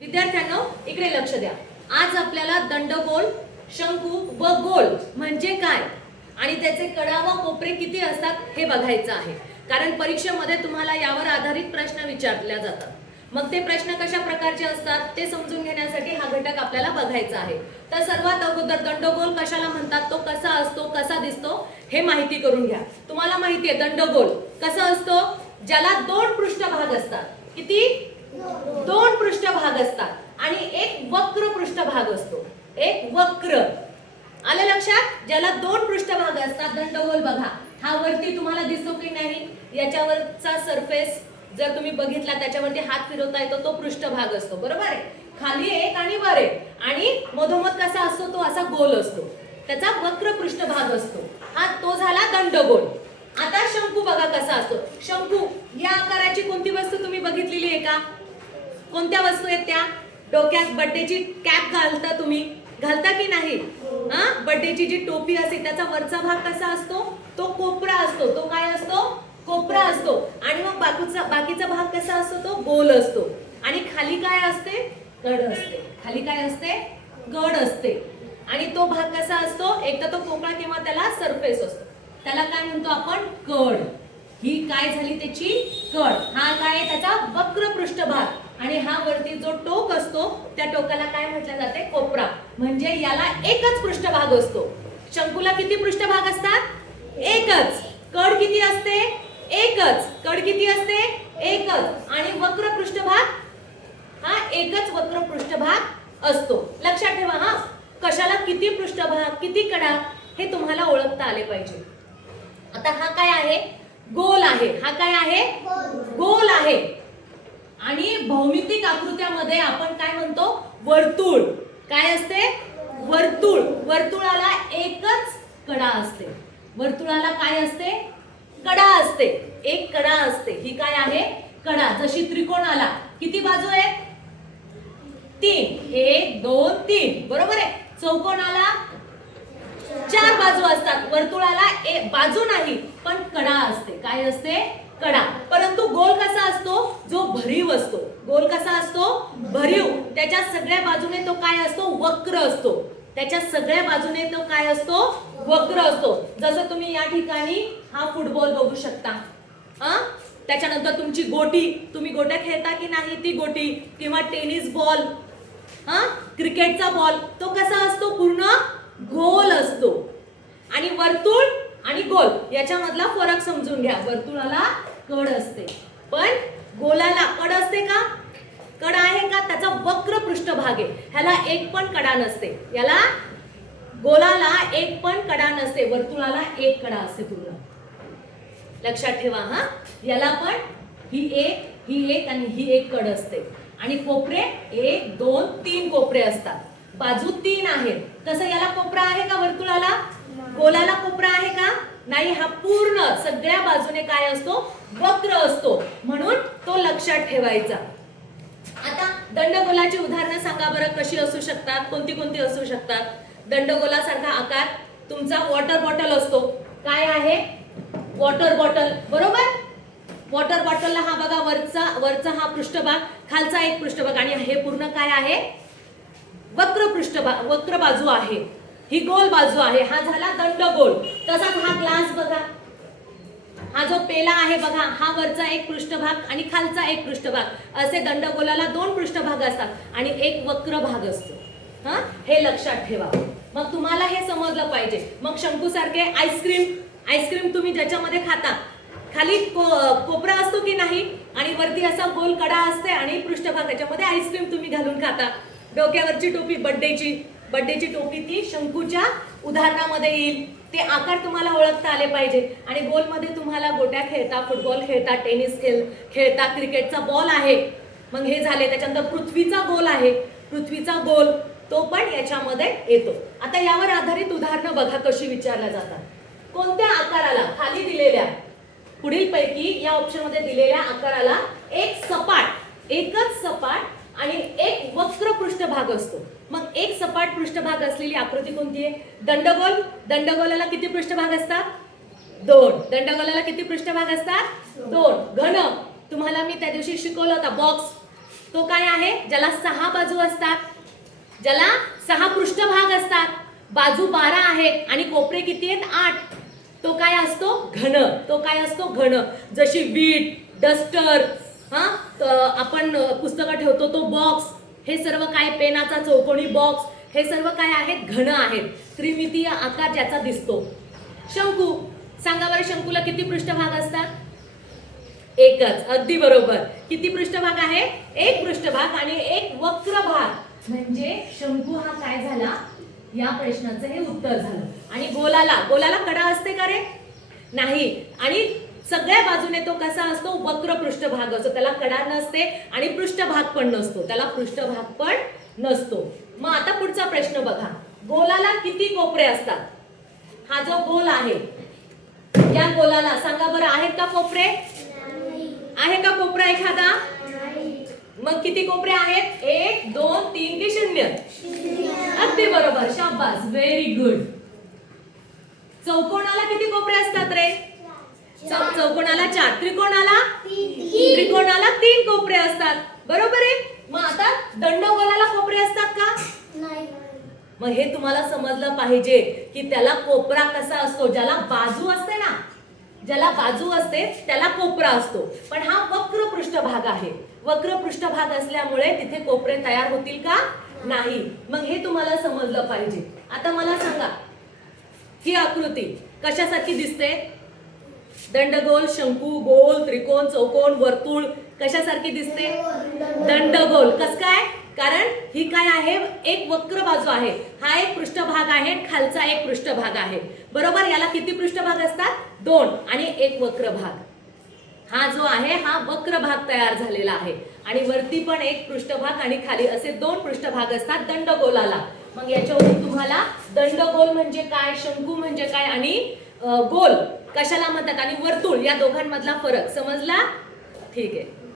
विद्यार्थ्यांनो इकडे लक्ष द्या। आज आपल्याला दंडगोल, शंकू व गोल म्हणजे काय आणि त्याचे कडा व कोपरे किती असतात हे बघायचं आहे। कारण परीक्षेमध्ये तुम्हाला यावर आधारित प्रश्न विचारले जातात। मग ते प्रश्न कशा प्रकारचे असतात ते समजून घेण्यासाठी हा घटक आपल्याला बघायचा आहे। तर सर्वात अगोदर दंडगोल कशाला म्हणतात, तो कसा असतो, कसा दिसतो हे माहिती करून घ्या। तुम्हाला माहिती आहे दंडगोल कसा असतो, ज्याला दोन पृष्ठभाग असतात। किती? दोन पृष्ठभाग असतात आणि एक वक्र पृष्ठभाग असतो। एक वक्र आलं लक्षात? ज्याला दोन पृष्ठभाग असतात दंडगोल बघा, हा वरती तुम्हाला दिसतो की नाही, याच्यावरचा सरफेस जर तुम्ही बघितला त्याच्यावरती हात फिरवता येतो तो पृष्ठभाग असतो, बरोबर आहे। खाली एक आणि वर एक आणि मधोमध कसा असतो, तो असा गोल असतो, त्याचा वक्र पृष्ठभाग असतो। हा तो झाला दंडगोल। आता शंकू बघा कसा असतो। शंकू या आकाराची कोणती वस्तू तुम्ही बघितलेली आहे का? कोणत्या वस्तू आहेत त्या? डोक्यात बर्थडेची कॅप घालता तुम्ही, घालता की नाही? बर्थडेची जी टोपी असते त्याचा वरचा भाग कसा असतो, तो कोपरा असतो। तो काय असतो? कोपरा असतो। आणि मग बाकीचा भाग कसा असतो, तो गोल असतो। आणि खाली काय असते? गड असते। खाली काय असते? गड असते। आणि तो भाग कसा असतो? एक तर तो पोकळ किंवा त्याला सरफेस असतो, त्याला काय म्हणतो आपण? कड। ही काय झाली त्याची कड। हा काय? त्याचा वक्र पृष्ठभाग। आणि हा वरती जो टोक असतो त्या टोकाला काय म्हटलं जाते? कोपरा। म्हणजे याला एकच पृष्ठभाग असतो। शंकूला किती पृष्ठभाग असतात? एकच। कड किती असते? एकच। कड किती असते? एकच। आणि वक्र पृष्ठभाग हा एकच वक्र पृष्ठभाग असतो। लक्षात ठेवा हा, कशाला किती पृष्ठभाग, किती कडा हे तुम्हाला ओळखता आले पाहिजे। आता हा काय आहे? गोल आहे। हा काय आहे? गोल आहे। आणि भौमितिक आकृत्यामध्ये आपण काय म्हणतो? वर्तुळ। काय असते? वर्तुळ। वर्तुळाला एकच कडा असते। वर्तुळाला काय असते? कडा असते। एक कडा असते। ही काय आहे? कडा। जशी त्रिकोणाला किती बाजू आहे? तीन। एक, दोन, तीन, बरोबर आहे। चौकोनाला चार बाजू असतात। वर्तुळाला एक बाजू नाही पण कडा असते। काय असते? कडा। परंतु गोल कसा असतो? जो भरीव असतो। गोल कसा असतो? भरीव। त्याच्या सगळ्या बाजूने तो काय असतो? वक्र असतो। त्याच्या सगळ्या बाजूने तो काय असतो? वक्र असतो। जसं तुम्ही या ठिकाणी हा फुटबॉल बघू शकता। त्याच्यानंतर तुमची गोटी, तुम्ही गोट्या खेळता की नाही, ती गोटी किंवा टेनिस बॉल, क्रिकेटचा बॉल, तो कसा असतो? पूर्ण गोल असतो। आणि वर्तुळ आणि गोल याच्यामधला फरक समजून घ्या। वर्तुळाला कड असते पण गोलाला कड असते का? कड आहे का? त्याचा वक्र पृष्ठभाग आहे। ह्याला एक पण कडा नसते। याला गोलाला एक पण कडा नसते, वर्तुळाला एक कडा असते पूर्ण। लक्षात ठेवा हा, याला पण ही एक आणि ही एक कड असते। आणि कोपरे एक, दोन, तीन कोपरे असतात। बाजू तीन आहेत। तसं याला कोपरा आहे का? वर्तुळाला, गोलाला कोपरा आहे का? नाही। हा पूर्ण सगळ्या बाजूने काय असतो? वक्र असतो। म्हणून तो लक्षात ठेवायचा। आता दंडगोलाची उदाहरणं सांगा बरं, कशी असू शकतात, कोणती कोणती असू शकतात? दंडगोलासारखा आकार तुमचा वॉटर बॉटल असतो। काय आहे? वॉटर बॉटल, बरोबर। वॉटर बॉटलला हा बघा वरचा हा पृष्ठभाग, खालचा एक पृष्ठभाग आणि हे पूर्ण काय आहे? वक्र पृष्ठभाग, वक्र बाजू आहे। ही गोल बाजू आहे। हा झाला दंडगोल। तसाच हा ग्लास बघा, हा जो पेला आहे बघा, हा वरचा एक पृष्ठभाग आणि खालचा एक पृष्ठभाग, असे दंडगोलाला दोन पृष्ठभाग असतात आणि एक वक्र भाग असतो। हे लक्षात ठेवा। मग तुम्हाला हे समजलं पाहिजे। मग शंकू सारखे आईस्क्रीम तुम्ही ज्याच्यामध्ये खाता, खाली कोपरा असतो की नाही आणि वरती असा गोल कडा असते आणि पृष्ठभाग, त्याच्यामध्ये आईस्क्रीम तुम्ही घालून खाता। डोक्यावरची टोपी बर्थडेची टोपी ती शंकूच्या उदाहरणामध्ये येईल। ते आकार तुम्हाला ओळखता आले पाहिजे। आणि गोलमध्ये तुम्हाला गोट्या खेळता, फुटबॉल खेळता, टेनिस खेळता, क्रिकेटचा बॉल आहे। मग हे झाले। त्याच्यानंतर पृथ्वीचा गोल आहे। पृथ्वीचा गोल तो पण याच्यामध्ये येतो। आता यावर आधारित उदाहरणं बघा कशी विचारल्या जातात। कोणत्या आकाराला, खाली दिलेल्या पुढील पैकी या ऑप्शन मध्ये दिलेल्या आकाराला एकच सपाट आणि एक वक्र पृष्ठभाग असतो। मग एक सपाट पृष्ठभाग असलेली आकृती कोणती आहे? दंडगोल। दंडगोलाला किती पृष्ठभाग असतात? दोन। दंडगोलाला किती पृष्ठभाग असतात? दोन। घन तुम्हाला मी त्या दिवशी शिकवलं होता, बॉक्स तो काय आहे? ज्याला 6 बाजू असतात, ज्याला 6 पृष्ठभाग असतात, बाजू 12 आहेत आणि कोपरे किती आहेत? 8. तो काय असतो? घन. तो काय असतो? घन. जशी वीट, डस्टर, आपण पुस्तकं ठेवतो तो बॉक्स, हे सर्व काय? पेनाचा चौकोनी बॉक्स, हे सर्व काय आहेत? घन आहेत. त्रिमितीय आकार ज्याचा दिसतो. शंकू, सांगा बरं, शंकूला किती पृष्ठभाग असतात? एकच. अगदी बरोबर. किती पृष्ठभाग आहे? एक पृष्ठभाग आणि एक वक्र भाग. म्हणजे शंकू हा काय झाला? या प्रश्नाचं हे उत्तर झालं. आणि गोलाला कडा असते का रे? नाही. आणि सगळ्या बाजूने तो कसा असतो? वक्र पृष्ठभाग असतो. त्याला कडा नसते आणि पृष्ठभाग पण नसतो. त्याला पृष्ठभाग पण नसतो. मग आता पुढचा प्रश्न बघा. गोलाला किती कोपरे असतात? हा जो गोल आहे, या गोलाला सांगा बरं, आहेत का कोपरे? आहे का कोपरा एखादा? मग किती कोपरे आहेत? 1, 2, 3 की 0? अगदी बरोबर. शाबास, व्हेरी गुड. चौकोनाला किती कोपरे असतात रे? चौकोनाला 4, त्रिकोणाला 3 कोपरे असतात. बरोबर आहे. मग आता दंडगोलाला कोपरे असतात का? मग हे तुम्हाला समजलं पाहिजे की त्याला कोपरा कसा असतो. ज्याला बाजू असते ना, ज्याला बाजू असते त्याला कोपरा असतो. पण हा वक्र पृष्ठभाग आहे. वक्र पृष्ठभाग असल्यामुळे तिथे कोपरे तयार होतील का? नाही. मग हे तुम्हाला समजलं पाहिजे. आता मला सांगा, ही आकृती कशासारखी दिसते? दंडगोल, शंकू, गोल, त्रिकोण, चौकोन, वर्तुळ कशासारखी दिसते? दंडगोल. कस काय? कारण ही काय आहे? एक वक्र बाजू आहे. हा एक पृष्ठभाग आहे, खालचा एक पृष्ठभाग आहे. बरोबर. याला किती पृष्ठभाग असतात? 2 आणि एक वक्र भाग. हा जो आहे हा वक्र भाग तयार झालेला आहे. आणि वरती पण एक पृष्ठभाग आणि खाली असे 2 पृष्ठभाग असतात दंडगोलाला. मग याच्यावरून तुम्हाला दंडगोल म्हणजे काय, शंकू म्हणजे काय आणि गोल कशाला म्हणतात आणि वर्तुळ या दोघांमधला फरक समजला? ठीक आहे.